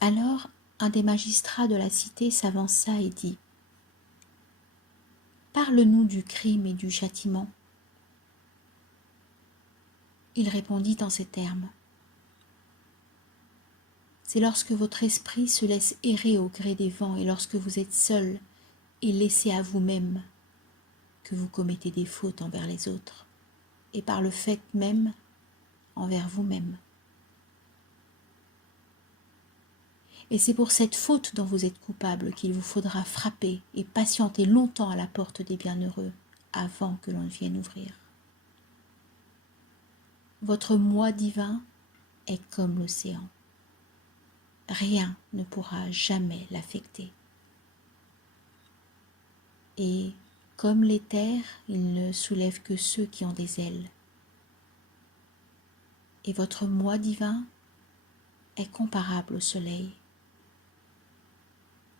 Alors un des magistrats de la cité s'avança et dit : « Parle-nous du crime et du châtiment. » Il répondit en ces termes : « C'est lorsque votre esprit se laisse errer au gré des vents et lorsque vous êtes seul et laissé à vous-même que vous commettez des fautes envers les autres et par le fait même envers vous-même. Et c'est pour cette faute dont vous êtes coupable qu'il vous faudra frapper et patienter longtemps à la porte des bienheureux avant que l'on vienne ouvrir. Votre moi divin est comme l'océan. Rien ne pourra jamais l'affecter. Et comme l'éther, il ne soulève que ceux qui ont des ailes. Et votre moi divin est comparable au soleil.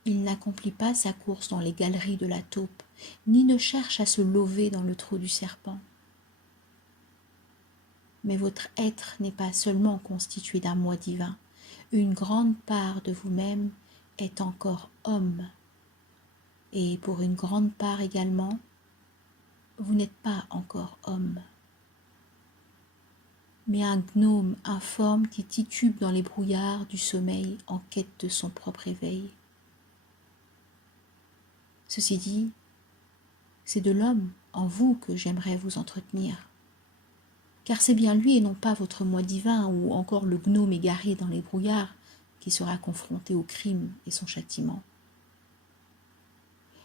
Il n'accomplit pas sa course dans les galeries de la taupe, ni ne cherche à se lever dans le trou du serpent. Mais votre être n'est pas seulement constitué d'un moi divin, une grande part de vous-même est encore homme. Et pour une grande part également, vous n'êtes pas encore homme, mais un gnome informe qui titube dans les brouillards du sommeil en quête de son propre éveil. Ceci dit, c'est de l'homme en vous que j'aimerais vous entretenir, car c'est bien lui et non pas votre moi divin ou encore le gnome égaré dans les brouillards qui sera confronté au crime et son châtiment.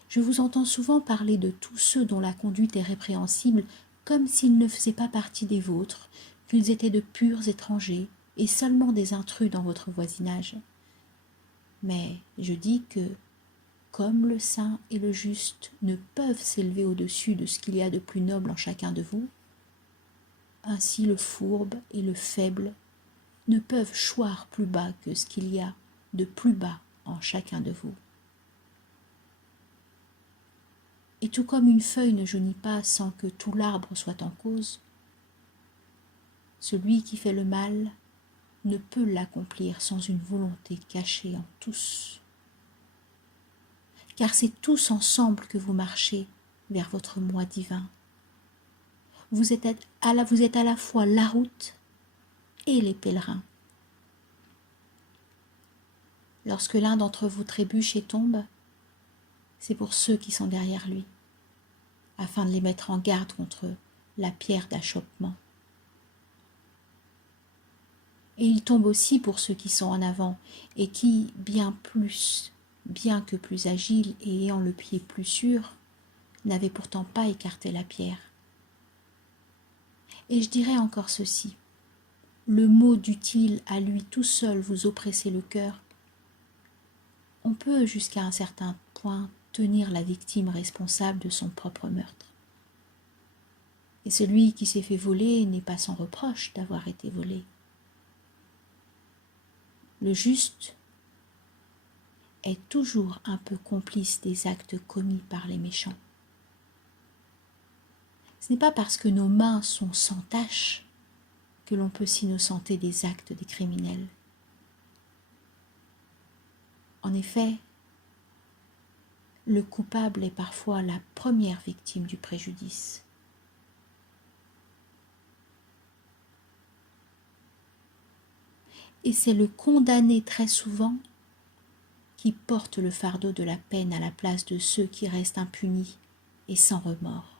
Je vous entends souvent parler de tous ceux dont la conduite est répréhensible comme s'ils ne faisaient pas partie des vôtres, qu'ils étaient de purs étrangers et seulement des intrus dans votre voisinage. Mais je dis que, comme le saint et le juste ne peuvent s'élever au-dessus de ce qu'il y a de plus noble en chacun de vous, ainsi le fourbe et le faible ne peuvent choir plus bas que ce qu'il y a de plus bas en chacun de vous. Et tout comme une feuille ne jaunit pas sans que tout l'arbre soit en cause, celui qui fait le mal ne peut l'accomplir sans une volonté cachée en tous. Car c'est tous ensemble que vous marchez vers votre moi divin. Vous êtes à la fois la route et les pèlerins. Lorsque l'un d'entre vous trébuche et tombe, c'est pour ceux qui sont derrière lui, afin de les mettre en garde contre la pierre d'achoppement. Et il tombe aussi pour ceux qui sont en avant et qui, bien que plus agiles et ayant le pied plus sûr, n'avaient pourtant pas écarté la pierre. Et je dirais encore ceci, le mot dût-il à lui tout seul vous oppresser le cœur, on peut jusqu'à un certain point tenir la victime responsable de son propre meurtre. Et celui qui s'est fait voler n'est pas sans reproche d'avoir été volé. Le juste est toujours un peu complice des actes commis par les méchants. Ce n'est pas parce que nos mains sont sans tache que l'on peut s'innocenter des actes des criminels. En effet, le coupable est parfois la première victime du préjudice. Et c'est le condamné très souvent qui porte le fardeau de la peine à la place de ceux qui restent impunis et sans remords.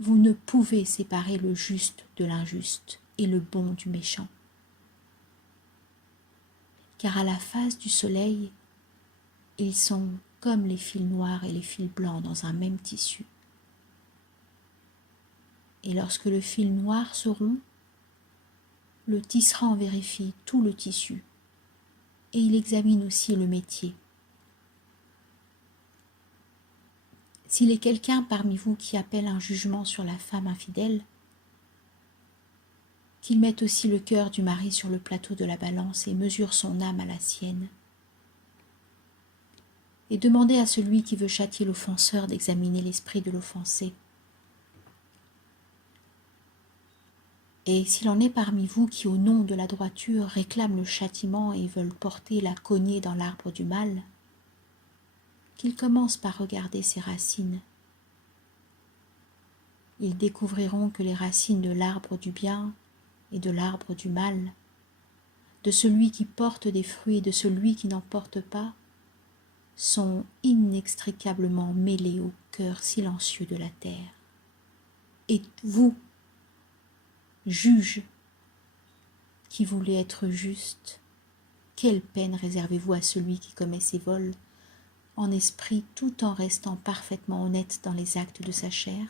Vous ne pouvez séparer le juste de l'injuste et le bon du méchant. Car à la face du soleil, ils sont comme les fils noirs et les fils blancs dans un même tissu. Et lorsque le fil noir se rompt, le tisserand vérifie tout le tissu et il examine aussi le métier. S'il est quelqu'un parmi vous qui appelle un jugement sur la femme infidèle, qu'il mette aussi le cœur du mari sur le plateau de la balance et mesure son âme à la sienne. Et demandez à celui qui veut châtier l'offenseur d'examiner l'esprit de l'offensé. Et s'il en est parmi vous qui, au nom de la droiture, réclament le châtiment et veulent porter la cognée dans l'arbre du mal, qu'ils commencent par regarder ses racines. Ils découvriront que les racines de l'arbre du bien et de l'arbre du mal, de celui qui porte des fruits et de celui qui n'en porte pas, sont inextricablement mêlés au cœur silencieux de la terre. Et vous, juges qui voulez être juste, quelle peine réservez-vous à celui qui commet ses vols en esprit tout en restant parfaitement honnête dans les actes de sa chair?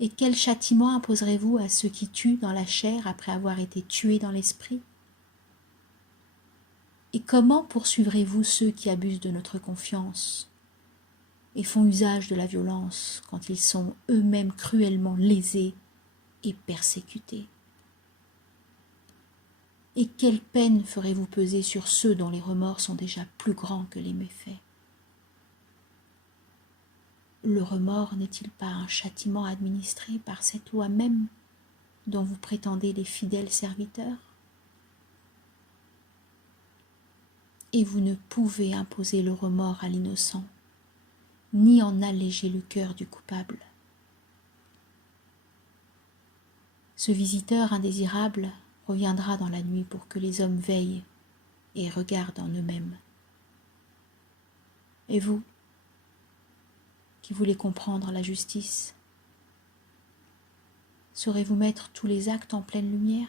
Et quel châtiment imposerez-vous à ceux qui tuent dans la chair après avoir été tués dans l'esprit? Et comment poursuivrez-vous ceux qui abusent de notre confiance et font usage de la violence quand ils sont eux-mêmes cruellement lésés et persécutés? Et quelle peine ferez-vous peser sur ceux dont les remords sont déjà plus grands que les méfaits? Le remords n'est-il pas un châtiment administré par cette loi même dont vous prétendez les fidèles serviteurs? Et vous ne pouvez imposer le remords à l'innocent, ni en alléger le cœur du coupable. Ce visiteur indésirable reviendra dans la nuit pour que les hommes veillent et regardent en eux-mêmes. Et vous, qui voulez comprendre la justice, saurez-vous mettre tous les actes en pleine lumière?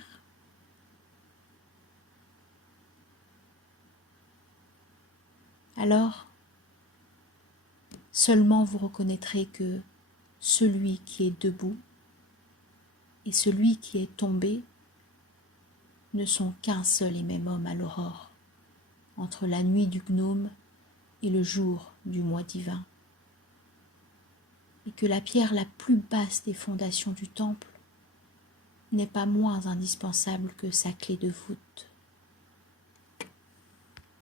Alors, seulement vous reconnaîtrez que celui qui est debout et celui qui est tombé ne sont qu'un seul et même homme à l'aurore, entre la nuit du gnome et le jour du mois divin, et que la pierre la plus basse des fondations du temple n'est pas moins indispensable que sa clé de voûte.